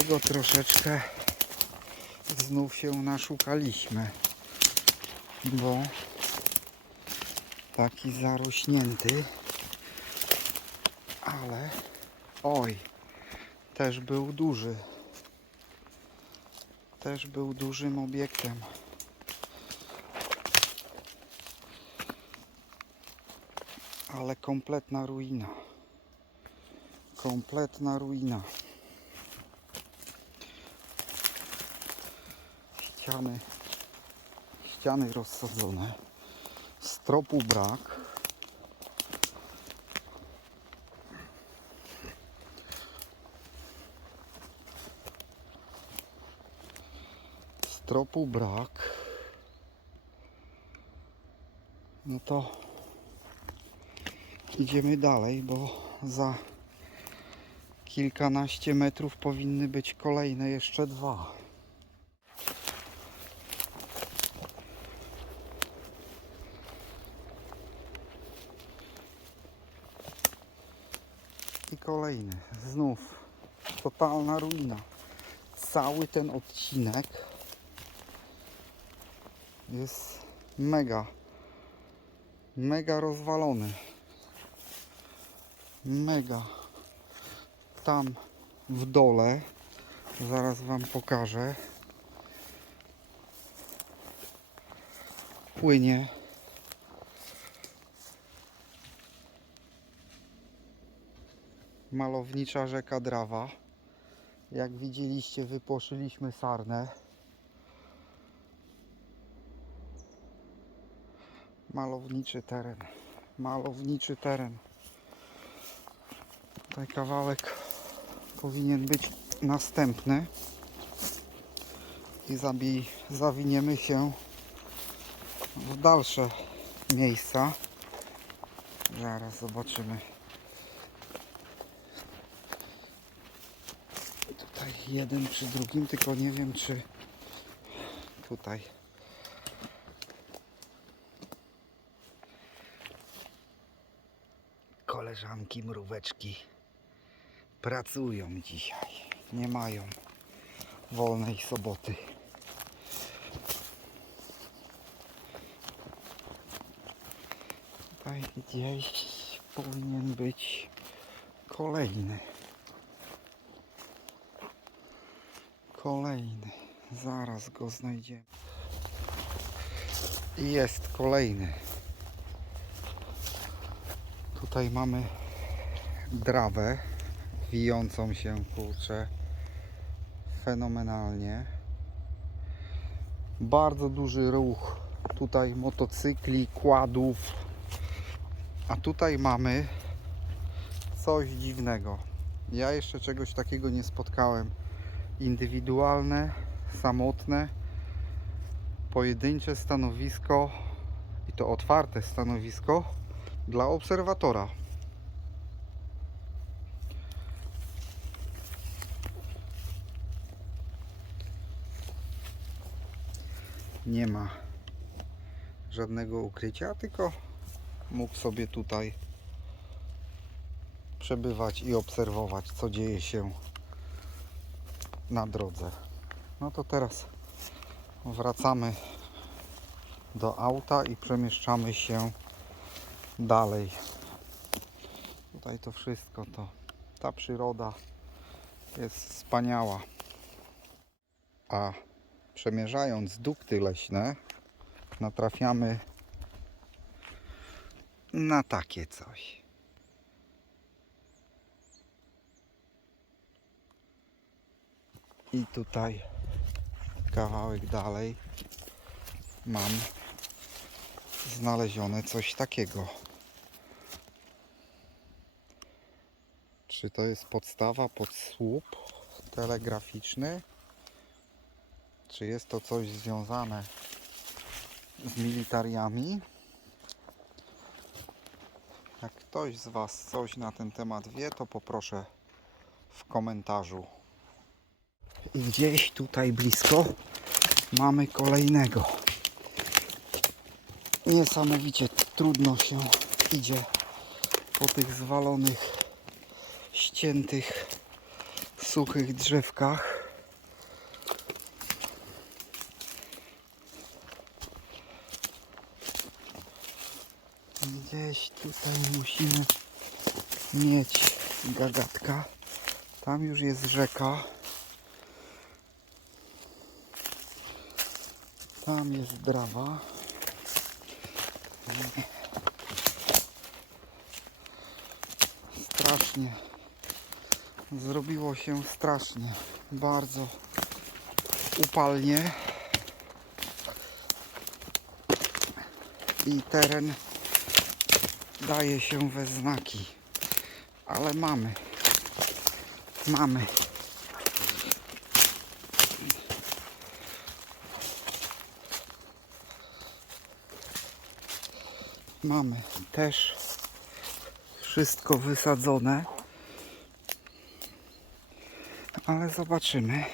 tego troszeczkę znów się naszukaliśmy, bo taki zarośnięty, ale oj, też był duży. Też był dużym obiektem. Ale kompletna ruina. Kompletna ruina. Ściany, ściany rozsadzone. Stropu brak. Stropu brak. No to idziemy dalej, bo za kilkanaście metrów powinny być kolejne jeszcze dwa. I kolejny. Znów totalna ruina. Cały ten odcinek jest mega, mega rozwalony. Mega. Tam w dole, zaraz Wam pokażę, płynie malownicza rzeka Drawa. Jak widzieliście, wyposzyliśmy sarnę. Malowniczy teren. Malowniczy teren. Tutaj kawałek powinien być następny. I zabij, zawiniemy się w dalsze miejsca. Zaraz zobaczymy. Tutaj jeden przy drugim, tylko nie wiem czy tutaj. Koleżanki mróweczki pracują dzisiaj. Nie mają wolnej soboty. Tutaj gdzieś powinien być kolejny. Kolejny. Zaraz go znajdziemy. I Jest kolejny. Tutaj mamy drawę wijącą się kurczę fenomenalnie. Bardzo duży ruch tutaj motocykli, kładów. A tutaj mamy coś dziwnego. Ja jeszcze czegoś takiego nie spotkałem. Indywidualne, samotne, pojedyncze stanowisko i to otwarte stanowisko dla obserwatora. Nie ma żadnego ukrycia, tylko mógł sobie tutaj przebywać i obserwować, co dzieje się na drodze. No to teraz wracamy do auta i przemieszczamy się dalej. Tutaj to wszystko to ta przyroda jest wspaniała. A przemierzając dukty leśne natrafiamy na takie coś. I tutaj kawałek dalej mam znalezione coś takiego. Czy to jest podstawa pod słup telegraficzny? Czy jest to coś związane z militariami? Jak ktoś z Was coś na ten temat wie, to poproszę w komentarzu. I gdzieś tutaj blisko mamy kolejnego. Niesamowicie trudno się idzie po tych zwalonych, ściętych suchych drzewkach. Gdzieś tutaj musimy mieć gagatka. Tam już jest rzeka. Tam jest brawa. Strasznie. Zrobiło się strasznie. Bardzo upalnie. I teren daje się we znaki. Ale mamy. Mamy. Mamy też wszystko wysadzone. Ale zobaczymy.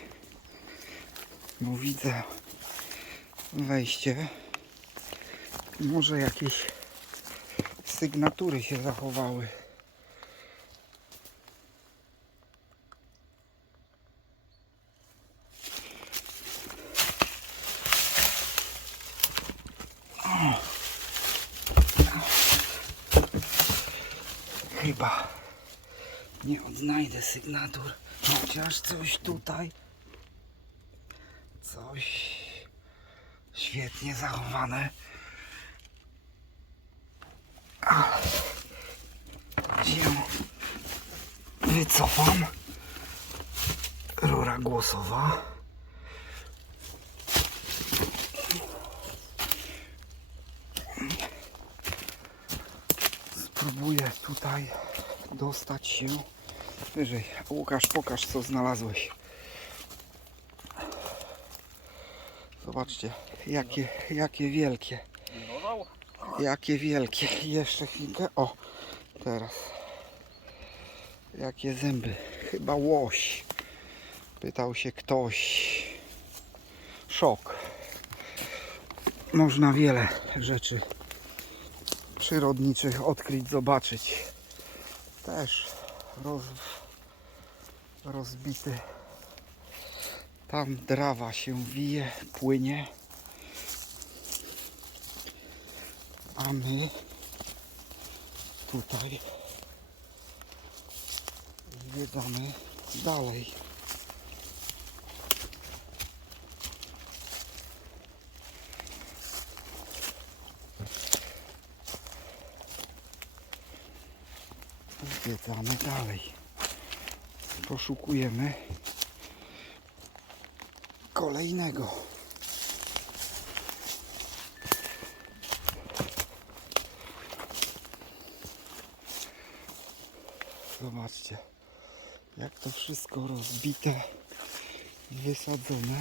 Bo widzę wejście. Może jakieś sygnatury się zachowały. Chyba nie odnajdę sygnatur. Chociaż coś tutaj. Coś świetnie zachowane. Ale się wycofam. Rura głosowa. Spróbuję tutaj dostać się wyżej. Łukasz, pokaż co znalazłeś. Zobaczcie, jakie, jakie wielkie. Jakie wielkie. Jeszcze chwilkę. O, teraz. Jakie zęby. Chyba łoś. Pytał się ktoś. Szok. Można wiele rzeczy przyrodniczych odkryć, zobaczyć. Też roz, rozbity. Tam drawa się wije, płynie. A my tutaj zwiedzamy dalej. Zwiedzamy dalej. Poszukujemy kolejnego. Zobaczcie, jak to wszystko rozbite i wysadzone.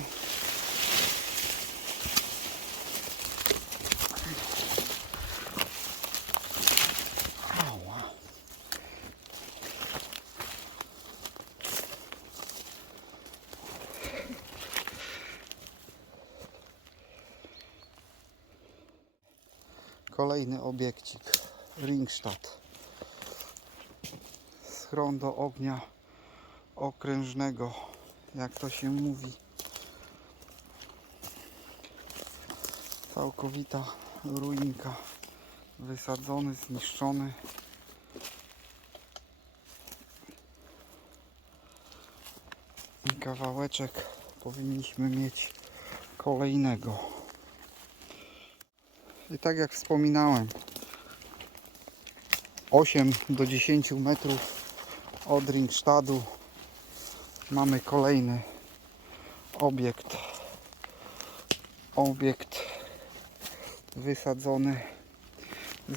Kolejny obiekcik. Ringstadt. Schron do ognia okrężnego, jak to się mówi. Całkowita ruinka. Wysadzony, zniszczony. I kawałeczek powinniśmy mieć kolejnego. I tak jak wspominałem, 8 do 10 metrów od Ringstadu mamy kolejny obiekt. Obiekt wysadzony.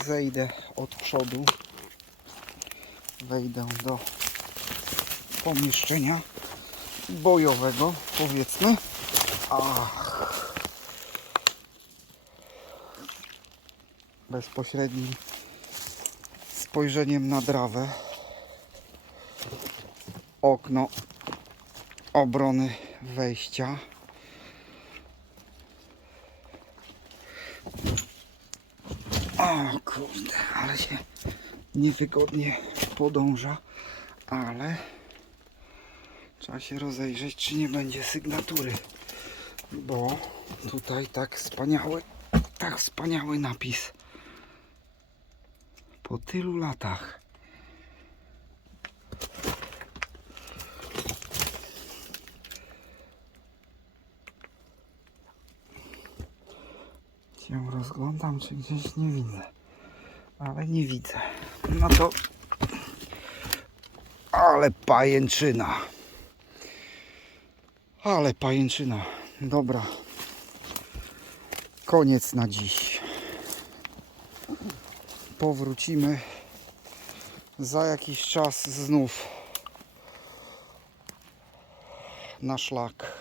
Zejdę od przodu. Wejdę do pomieszczenia bojowego, powiedzmy. Ach. Bezpośrednim spojrzeniem na drawę. Okno obrony wejścia. O kurde, ale się niewygodnie podąża, ale Trzeba się rozejrzeć, czy nie będzie sygnatury. Bo tutaj tak wspaniały, tak wspaniały napis. Po tylu latach. Się rozglądam, czy gdzieś nie widzę. Ale nie widzę. No to... Ale pajęczyna. Ale pajęczyna. Dobra. Koniec na dziś. Powrócimy za jakiś czas znów na szlak.